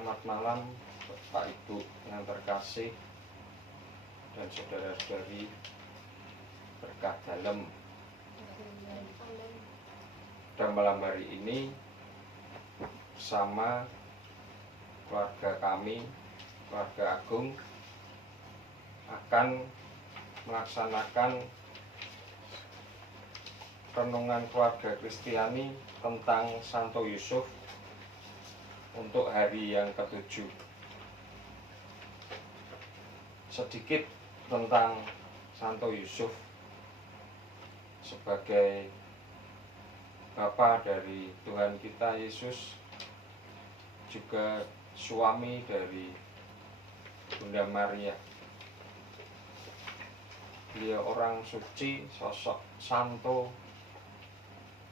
Selamat malam Bapak Ibu yang terkasih dan saudara-saudari berkah dalam. Dan malam hari ini bersama keluarga kami, keluarga Agung, akan melaksanakan renungan keluarga Kristiani tentang Santo Yusuf untuk hari yang ke-7. Sedikit tentang Santo Yusuf sebagai Bapa dari Tuhan kita Yesus, juga suami dari Bunda Maria. Beliau orang suci, sosok santo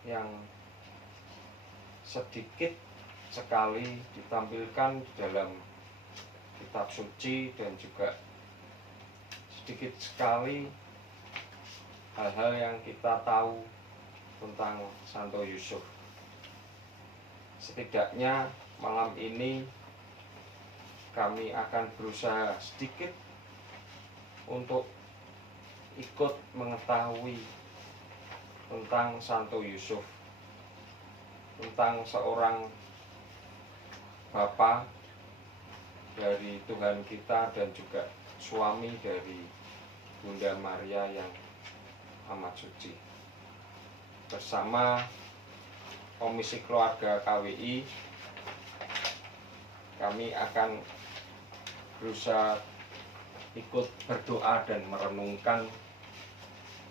yang sedikit sekali ditampilkan dalam kitab suci, dan juga sedikit sekali hal-hal yang kita tahu tentang Santo Yusuf. Setidaknya malam ini kami akan berusaha sedikit untuk ikut mengetahui tentang Santo Yusuf, tentang seorang Bapa dari Tuhan kita dan juga suami dari Bunda Maria yang amat suci. Bersama Komisi Keluarga KWI, kami akan berusaha ikut berdoa dan merenungkan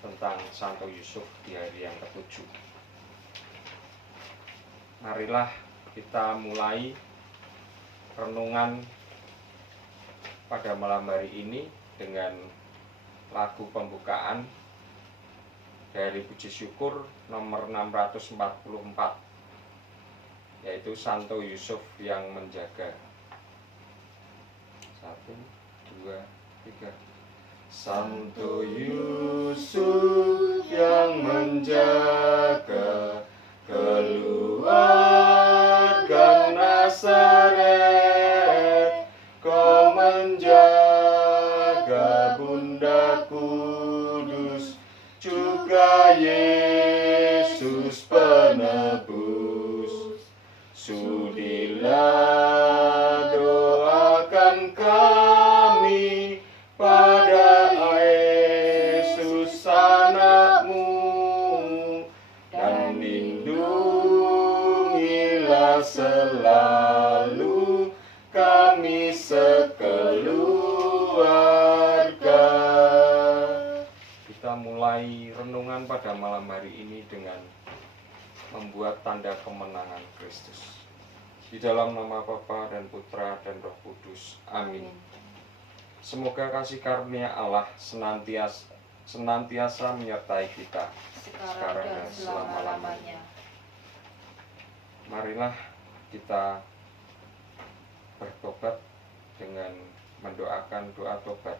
tentang Santo Yusuf di hari yang ke-7. Marilah kita mulai renungan pada malam hari ini dengan lagu pembukaan dari Puji Syukur nomor 644, yaitu Santo Yusuf yang menjaga. 1, 2, 3. Santo Yusuf yang menjaga keluarga Nazaret, kau menjaga Bunda Kudus, juga Yesus penebus. Sudilah doakan kami pada Yesus anakmu, dan lindungilah selalu kami sekeluarga. Kita mulai renungan pada malam hari ini dengan membuat tanda kemenangan Kristus. Di dalam nama Bapa dan Putra dan Roh Kudus. Amin. Semoga kasih karunia Allah senantiasa menyertai kita sekarang dan selama-lamanya. Marilah kita bertobat dengan mendoakan doa tobat.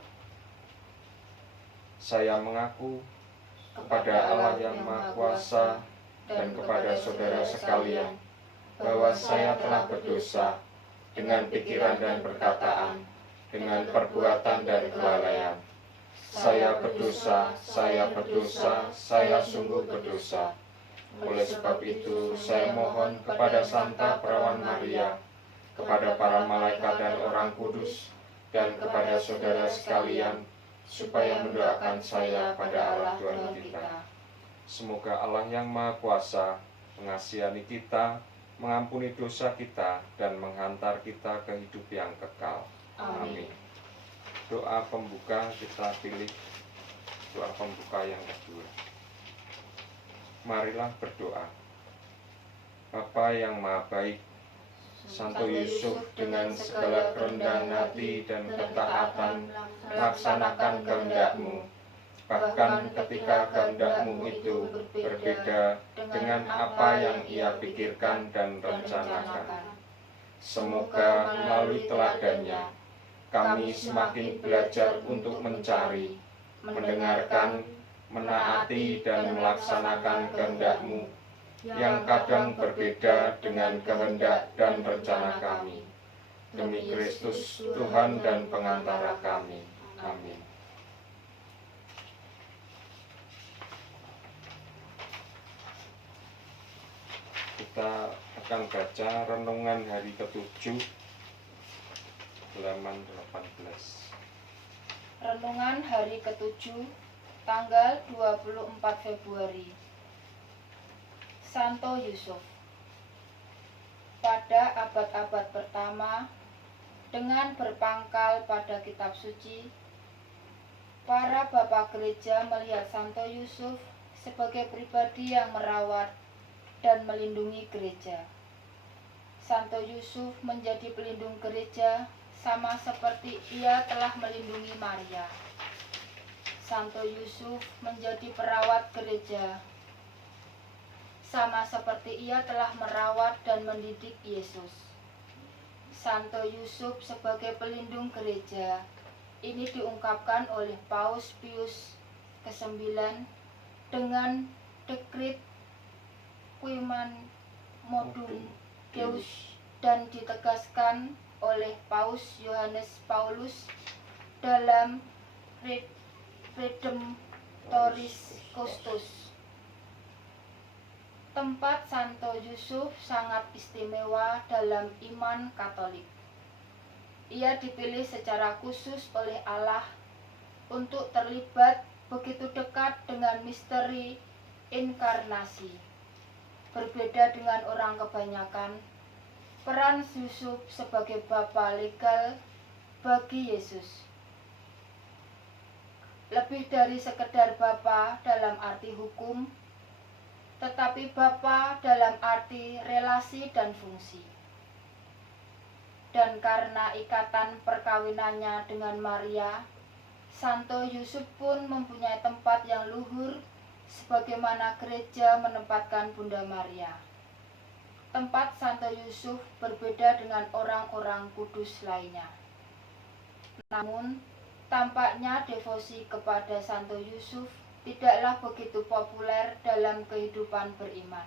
Saya mengaku kepada Allah yang Maha Kuasa dan kepada saudara sekalian bahwa saya telah berdosa dengan pikiran dan perkataan, dengan perbuatan dan kelalaian. Saya berdosa, saya sungguh berdosa. Oleh sebab itu, saya mohon kepada Santa Perawan Maria, kepada para malaikat dan orang kudus, dan kepada saudara sekalian, supaya mendoakan saya pada Allah Tuhan kita. Semoga Allah yang Maha Kuasa mengasihani kita, mengampuni dosa kita, dan menghantar kita ke hidup yang kekal. Amin. Doa pembuka kita pilih doa pembuka yang kedua. Marilah berdoa. Bapa yang Maha Baik, Santo Yusuf dengan segala kerendahan hati dan ketaatan melaksanakan kehendak-Mu, bahkan ketika kehendak-Mu itu berbeda dengan apa yang ia pikirkan dan rencanakan. Semoga melalui teladannya kami semakin belajar untuk mencari, mendengarkan, menaati dan melaksanakan kehendak-Mu yang kadang berbeda dengan kehendak dan rencana kami. demi Kristus Tuhan dan pengantara kami. Amin. Kita akan baca renungan hari ke-7 halaman 18. Renungan hari ke-7 tanggal 24 Februari. Santo Yusuf. Pada abad-abad pertama, dengan berpangkal pada kitab suci, para bapak gereja melihat Santo Yusuf sebagai pribadi yang merawat dan melindungi gereja. Santo Yusuf menjadi pelindung gereja sama seperti ia telah melindungi Maria. Santo Yusuf menjadi perawat gereja sama seperti ia telah merawat dan mendidik Yesus. Santo Yusuf sebagai pelindung gereja ini diungkapkan oleh Paus Pius ke-9 dengan dekrit Quiman Modum Deus dan ditegaskan oleh Paus Yohanes Paulus dalam Redemptoris Custos. Tempat Santo Yusuf sangat istimewa dalam iman Katolik. Ia dipilih secara khusus oleh Allah untuk terlibat begitu dekat dengan misteri inkarnasi. Berbeda dengan orang kebanyakan, peran Yusuf sebagai bapa legal bagi Yesus. Lebih dari sekedar bapa dalam arti hukum, tetapi bapa dalam arti relasi dan fungsi. Dan karena ikatan perkawinannya dengan Maria, Santo Yusuf pun mempunyai tempat yang luhur sebagaimana gereja menempatkan Bunda Maria. Tempat Santo Yusuf berbeda dengan orang-orang kudus lainnya. Namun, tampaknya devosi kepada Santo Yusuf tidaklah begitu populer dalam kehidupan beriman.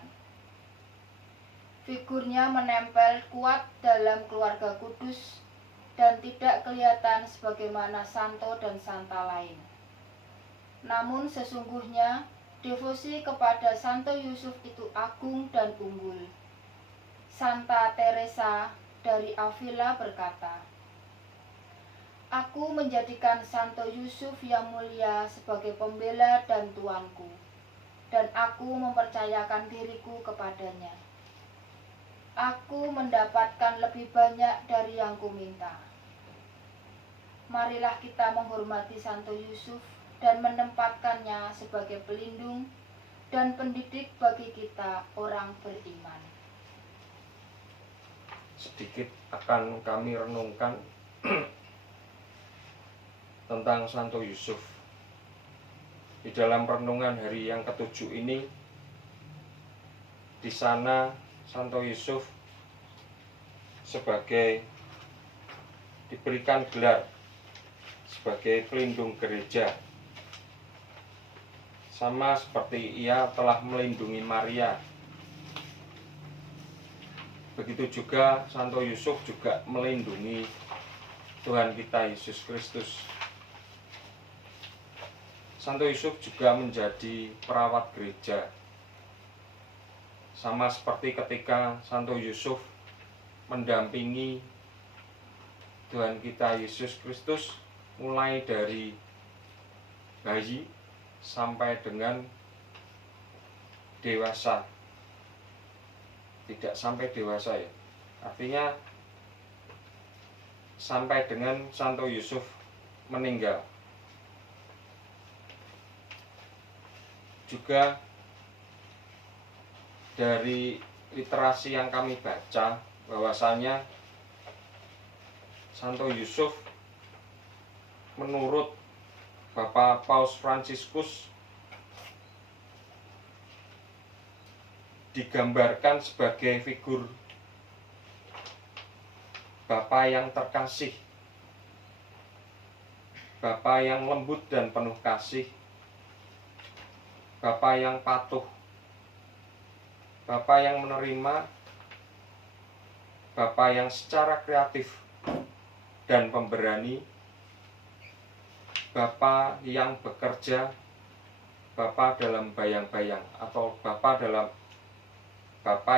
Figurnya menempel kuat dalam keluarga kudus dan tidak kelihatan sebagaimana santo dan santa lain. Namun sesungguhnya devosi kepada Santo Yusuf itu agung dan unggul. Santa Teresa dari Avila berkata, "Aku menjadikan Santo Yusuf yang mulia sebagai pembela dan tuanku, dan aku mempercayakan diriku kepadanya. Aku mendapatkan lebih banyak dari yang kuminta." Marilah kita menghormati Santo Yusuf dan menempatkannya sebagai pelindung dan pendidik bagi kita orang beriman. Sedikit akan kami renungkan tentang Santo Yusuf. Di dalam renungan hari yang ke-7 ini, di sana Santo Yusuf sebagai diberikan gelar sebagai pelindung gereja, sama seperti ia telah melindungi Maria. Begitu juga Santo Yusuf juga melindungi Tuhan kita Yesus Kristus. Santo Yusuf juga menjadi perawat gereja, sama seperti ketika Santo Yusuf mendampingi Tuhan kita Yesus Kristus mulai dari bayi sampai dengan dewasa. Tidak sampai dewasa ya, artinya sampai dengan Santo Yusuf meninggal. Juga dari literasi yang kami baca, bahwasanya Santo Yusuf menurut Bapak Paus Fransiskus digambarkan sebagai figur Bapa yang terkasih, Bapa yang lembut dan penuh kasih, Bapa yang patuh, Bapa yang menerima, Bapa yang secara kreatif dan pemberani, Bapa yang bekerja, Bapa dalam bayang-bayang, atau Bapa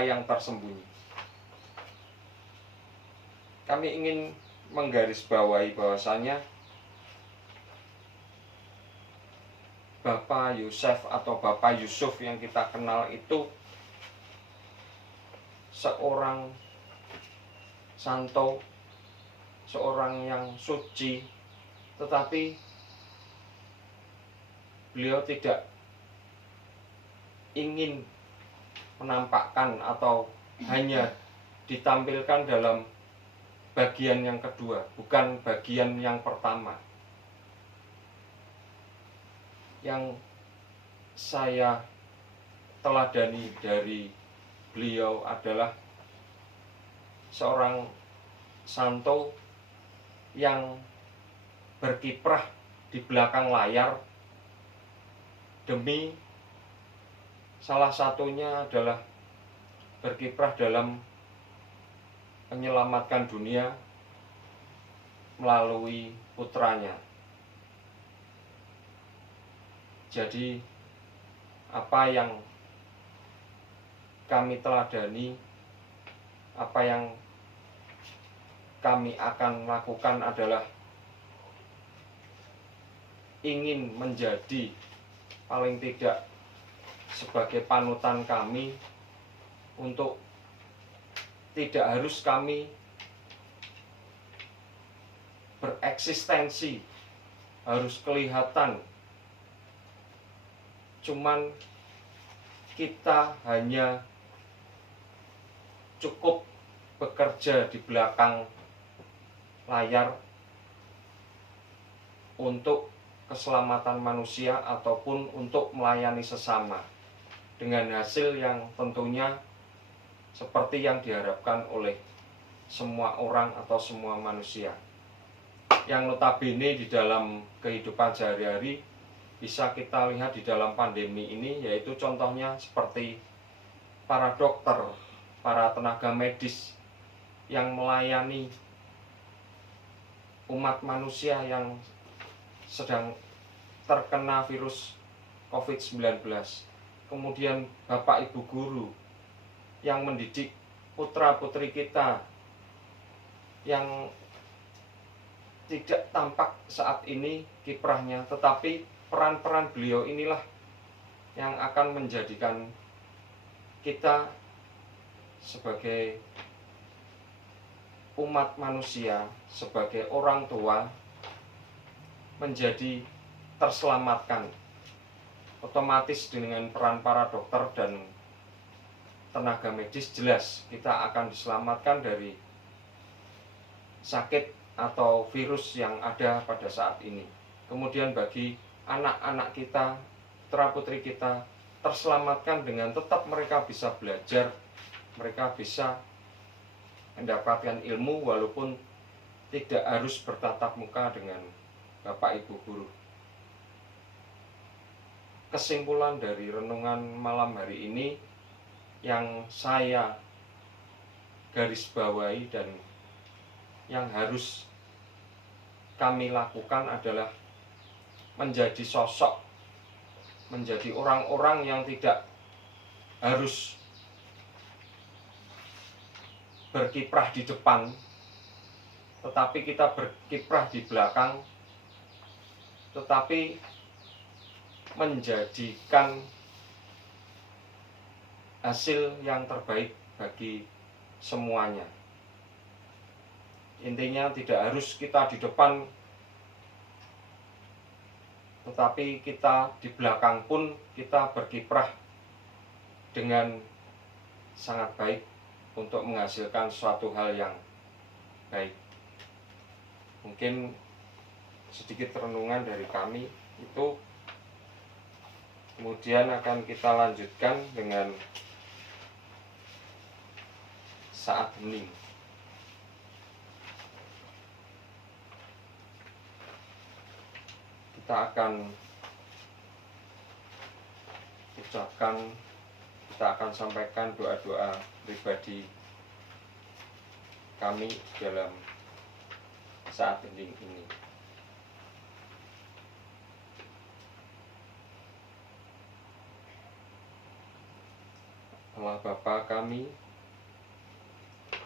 yang tersembunyi. Kami ingin menggarisbawahi bahwasanya Bapak Yosef atau Bapak Yusuf yang kita kenal itu seorang santo, seorang yang suci, tetapi beliau tidak ingin menampakkan atau hanya ditampilkan dalam bagian yang kedua, bukan bagian yang pertama. Yang saya teladani dari beliau adalah seorang santo yang berkiprah di belakang layar demi salah satunya adalah berkiprah dalam menyelamatkan dunia melalui putranya. Jadi apa yang kami teladani, apa yang kami akan lakukan adalah ingin menjadi paling tidak sebagai panutan kami untuk tidak harus kami bereksistensi, harus kelihatan, cuman kita hanya cukup bekerja di belakang layar untuk keselamatan manusia ataupun untuk melayani sesama, dengan hasil yang tentunya seperti yang diharapkan oleh semua orang atau semua manusia, yang notabene di dalam kehidupan sehari-hari bisa kita lihat di dalam pandemi ini, yaitu contohnya seperti para dokter, para tenaga medis yang melayani umat manusia yang sedang terkena virus COVID-19. Kemudian Bapak Ibu guru yang mendidik putra-putri kita yang tidak tampak saat ini kiprahnya, tetapi peran-peran beliau inilah yang akan menjadikan kita sebagai umat manusia, sebagai orang tua, menjadi terselamatkan. Otomatis dengan peran para dokter dan tenaga medis, jelas kita akan diselamatkan dari sakit atau virus yang ada pada saat ini. Kemudian bagi anak-anak kita, putra-putri kita, terselamatkan dengan tetap mereka bisa belajar, mereka bisa mendapatkan ilmu walaupun tidak harus bertatap muka dengan Bapak Ibu guru. Kesimpulan dari renungan malam hari ini yang saya garis bawahi dan yang harus kami lakukan adalah menjadi sosok, menjadi orang-orang yang tidak harus berkiprah di depan, tetapi kita berkiprah di belakang, tetapi menjadikan hasil yang terbaik bagi semuanya. Intinya tidak harus kita di depan, tetapi kita di belakang pun kita berkiprah dengan sangat baik untuk menghasilkan suatu hal yang baik. Mungkin sedikit renungan dari kami itu, kemudian akan kita lanjutkan dengan saat hening. Kita akan sampaikan doa-doa pribadi kami dalam saat hening ini. Allah Bapa kami,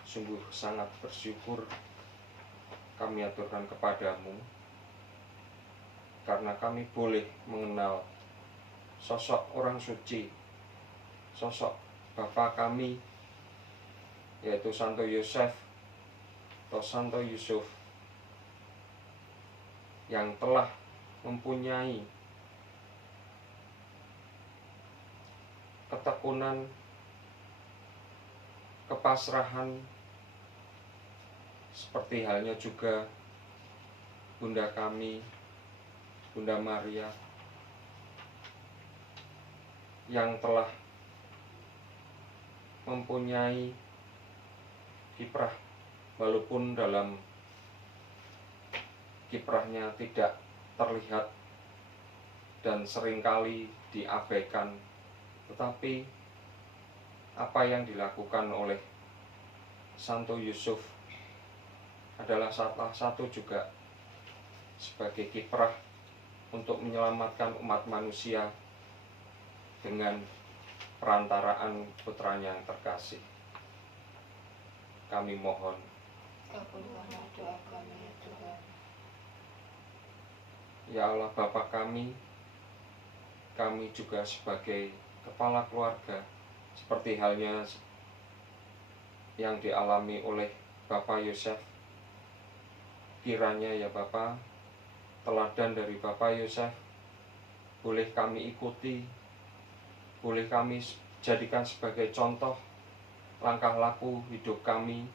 sungguh sangat bersyukur kami aturkan kepadamu karena kami boleh mengenal sosok orang suci, sosok Bapa kami, yaitu Santo Yosef atau Santo Yusuf, yang telah mempunyai ketekunan, kepasrahan, seperti halnya juga Bunda kami, Bunda Maria, yang telah mempunyai kiprah, walaupun dalam kiprahnya tidak terlihat dan seringkali diabaikan, tetapi apa yang dilakukan oleh Santo Yusuf adalah salah satu juga sebagai kiprah untuk menyelamatkan umat manusia dengan perantaraan putranya yang terkasih. Kami mohon, Kabulkanlah doa kami ya Tuhan. ya Allah Bapa kami juga sebagai kepala keluarga, seperti halnya yang dialami oleh Bapak Yosef, kiranya ya Bapa, teladan dari Bapak Yosef boleh kami ikuti, boleh kami jadikan sebagai contoh langkah laku hidup kami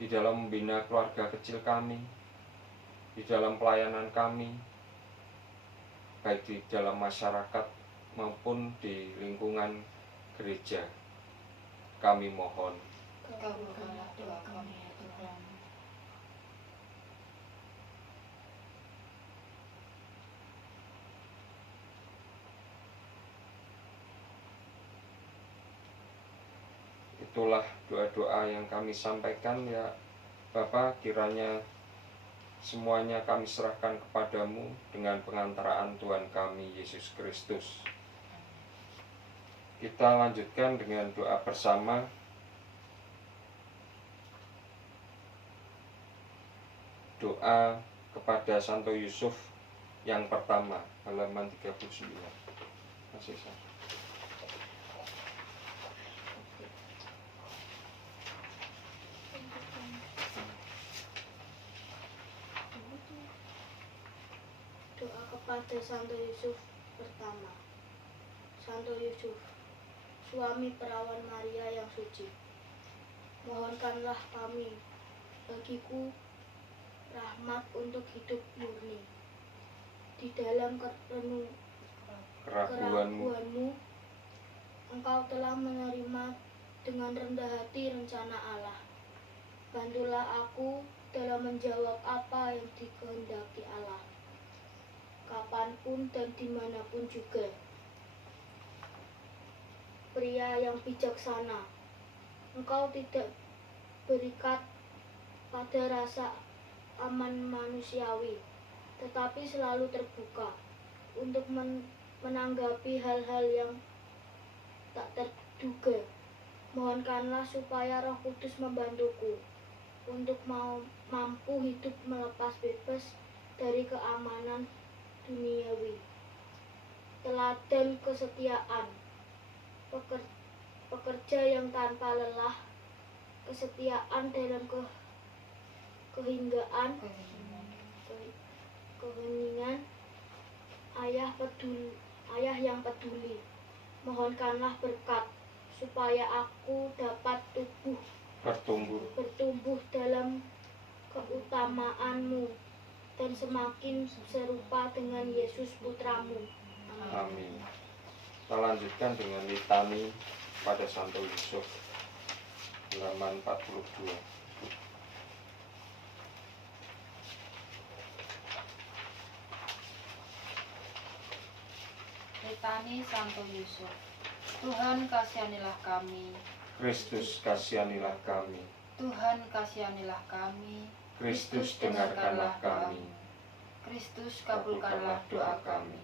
di dalam membina keluarga kecil kami, di dalam pelayanan kami, baik di dalam masyarakat maupun di lingkungan gereja. Kami mohon, Kabulkanlah doa kami ya Tuhan. itulah doa-doa yang kami sampaikan ya Bapa, kiranya semuanya kami serahkan kepadamu dengan pengantaraan Tuhan kami Yesus Kristus. Kita lanjutkan dengan doa bersama. Doa kepada Santo Yusuf yang pertama, halaman 39. Masih sama. Doa kepada Santo Yusuf pertama. Santo Yusuf, suami perawan Maria yang suci, mohonkanlah kami, bagiku, rahmat untuk hidup murni. Di dalam keraguanmu, Engkau telah menerima dengan rendah hati rencana Allah. Bantulah aku dalam menjawab apa yang dikehendaki Allah, kapanpun dan dimanapun juga. Pria yang bijaksana, Engkau tidak berikat pada rasa aman manusiawi, tetapi selalu terbuka untuk menanggapi hal-hal yang tak terduga. Mohonkanlah supaya Roh Kudus membantuku untuk mampu hidup melepas bebas dari keamanan duniawi. Teladan kesetiaan, pekerja yang tanpa lelah, kesetiaan dalam keheningan, ayah yang peduli. Mohonkanlah berkat supaya aku dapat bertumbuh dalam keutamaanmu dan semakin serupa dengan Yesus putramu. Amin. Kita lanjutkan dengan litani pada Santo Yusuf, halaman 42. Litani Santo Yusuf. Tuhan kasihanilah kami. Kristus kasihanilah kami. Tuhan kasihanilah kami. Kristus, dengarkanlah kami. Kristus, kabulkanlah doa kami.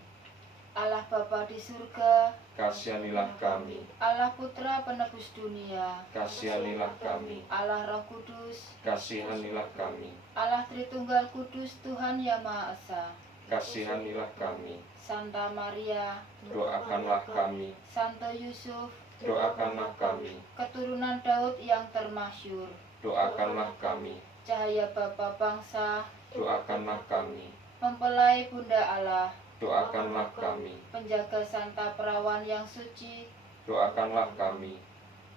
Allah Bapa di surga, Kasihanilah kami. Allah Putra penebus dunia, Kasihanilah kami. Allah Roh Kudus, Kasihanilah kami. Allah Tritunggal Kudus, Tuhan Yang Maha Esa, Kasihanilah kami. Santa Maria, Doakanlah kami. Santo Yusuf, Doakanlah kami. keturunan Daud yang termasyur, Doakanlah kami. cahaya Bapa bangsa, Doakanlah kami. mempelai Bunda Allah, Doakanlah kami. penjaga Santa Perawan yang suci, Doakanlah kami.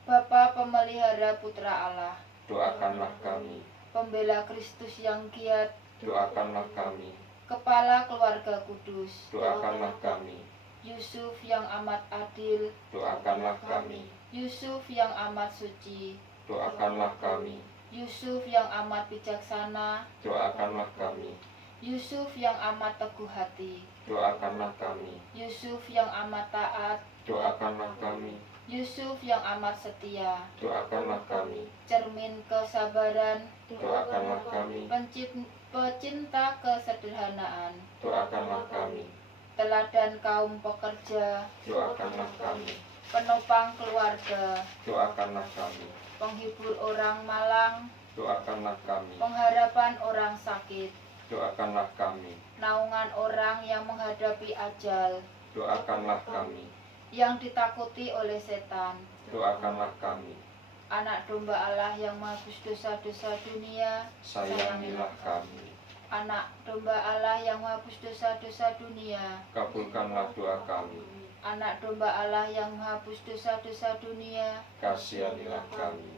Bapa pemelihara Putra Allah, Doakanlah kami. pembela Kristus yang giat, Doakanlah kami. kepala keluarga kudus, Doakanlah kami. Yusuf yang amat adil, Doakanlah kami. Yusuf yang amat suci, Doakanlah kami. Yusuf yang amat bijaksana, Doakanlah kami. Yusuf yang amat teguh hati, Doakanlah kami. Yusuf yang amat taat, Doakanlah kami. Yusuf yang amat setia, Doakanlah kami. cermin kesabaran, Doakanlah kami. pecinta kesederhanaan, Doakanlah kami. teladan kaum pekerja, Doakanlah kami. penopang keluarga, Doakanlah kami. penghibur orang malang, Doakanlah kami. pengharapan orang sakit, Doakanlah kami. naungan orang yang menghadapi ajal, Doakanlah kami. yang ditakuti oleh setan, Doakanlah kami. anak domba Allah yang menghapus dosa-dosa dunia, Sayangilah kami. anak domba Allah yang menghapus dosa-dosa dunia, Kabulkanlah doa kami. anak domba Allah yang menghapus dosa-dosa dunia, Kasihanilah kami.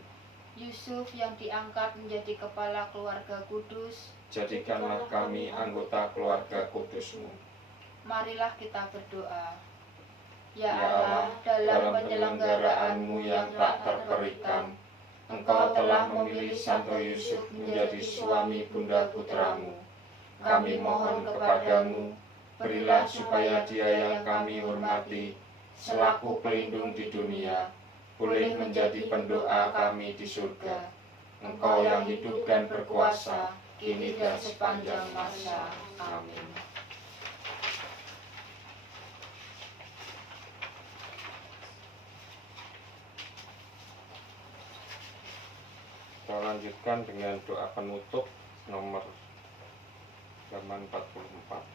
Yusuf yang diangkat menjadi kepala keluarga kudus, Jadikanlah kami anggota keluarga kudus-Mu. marilah kita berdoa. Ya Ya Allah, Allah, dalam penyelenggaraanmu yang tak terperikan, Engkau telah memilih Santo Yusuf menjadi suami Bunda Putramu. Kami mohon kepadamu, berilah supaya dia yang kami hormati, selaku pelindung di dunia, boleh menjadi pendoa kami di surga. Engkau yang hidup dan berkuasa, kini dan sepanjang masa. Amin. Kita lanjutkan dengan doa penutup nomor halaman 44.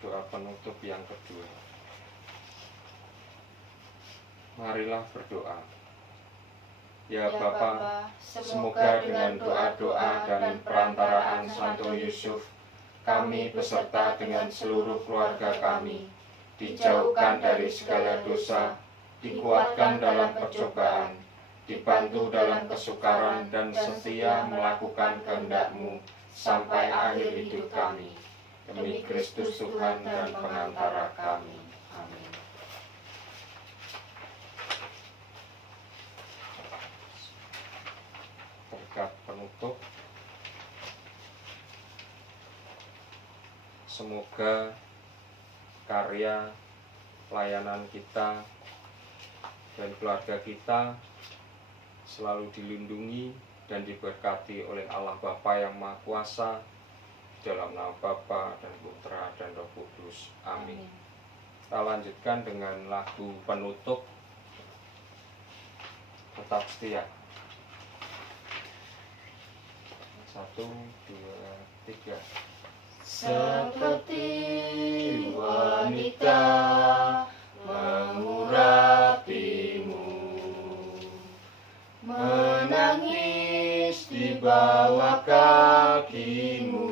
Doa penutup yang kedua. Marilah berdoa. Ya Bapa, semoga dengan doa-doa dan perantaraan Santo Yusuf, kami beserta dengan seluruh keluarga kami dijauhkan dari segala dosa, dikuatkan dalam percobaan, dibantu dalam kesukaran dan setia melakukan kehendak-Mu sampai akhir hidup kami. Demi Kristus Tuhan dan pengantara kami. Amin. Berkat penutup, semoga karya pelayanan kita dan keluarga kita selalu dilindungi dan diberkati oleh Allah Bapa yang Maha Kuasa, dalam nama Bapa dan Putra dan Roh Kudus. Amin. Kita lanjutkan dengan lagu penutup Tetap Setia. 1, 2, 3. Seperti wanita mengurapimu, menangis di bawah kakimu.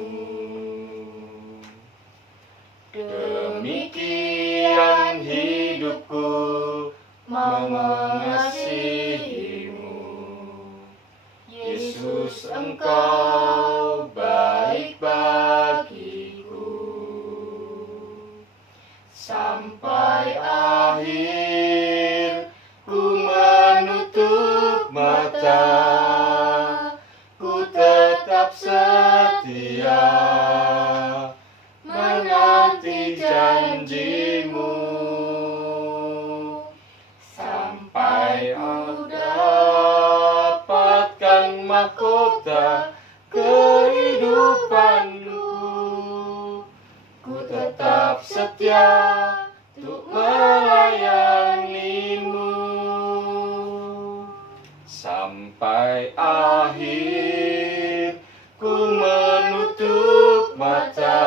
Demikian hidupku mengasihimu. Yesus, Engkau baik bagiku. Sampai akhir ku menutup mata, ku tetap setia menanti janjimu sampai mahkota kehidupanku. Ku tetap setia untuk melayanimu sampai akhir. Ku menutup mata,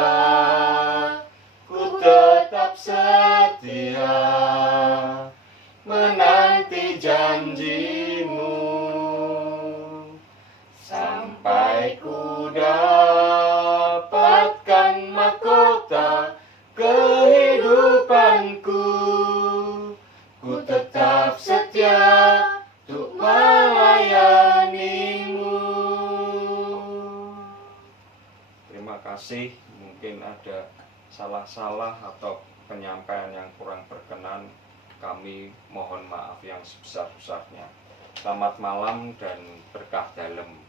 ku tetap setia menanti janjimu sampai ku dapatkan mahkota kehidupanku. Ku tetap setia untuk melayanimu. Terima kasih. Mungkin ada salah-salah atau penyampaian yang kurang berkenan, kami mohon maaf yang sebesar-besarnya. Selamat malam dan berkah dalam.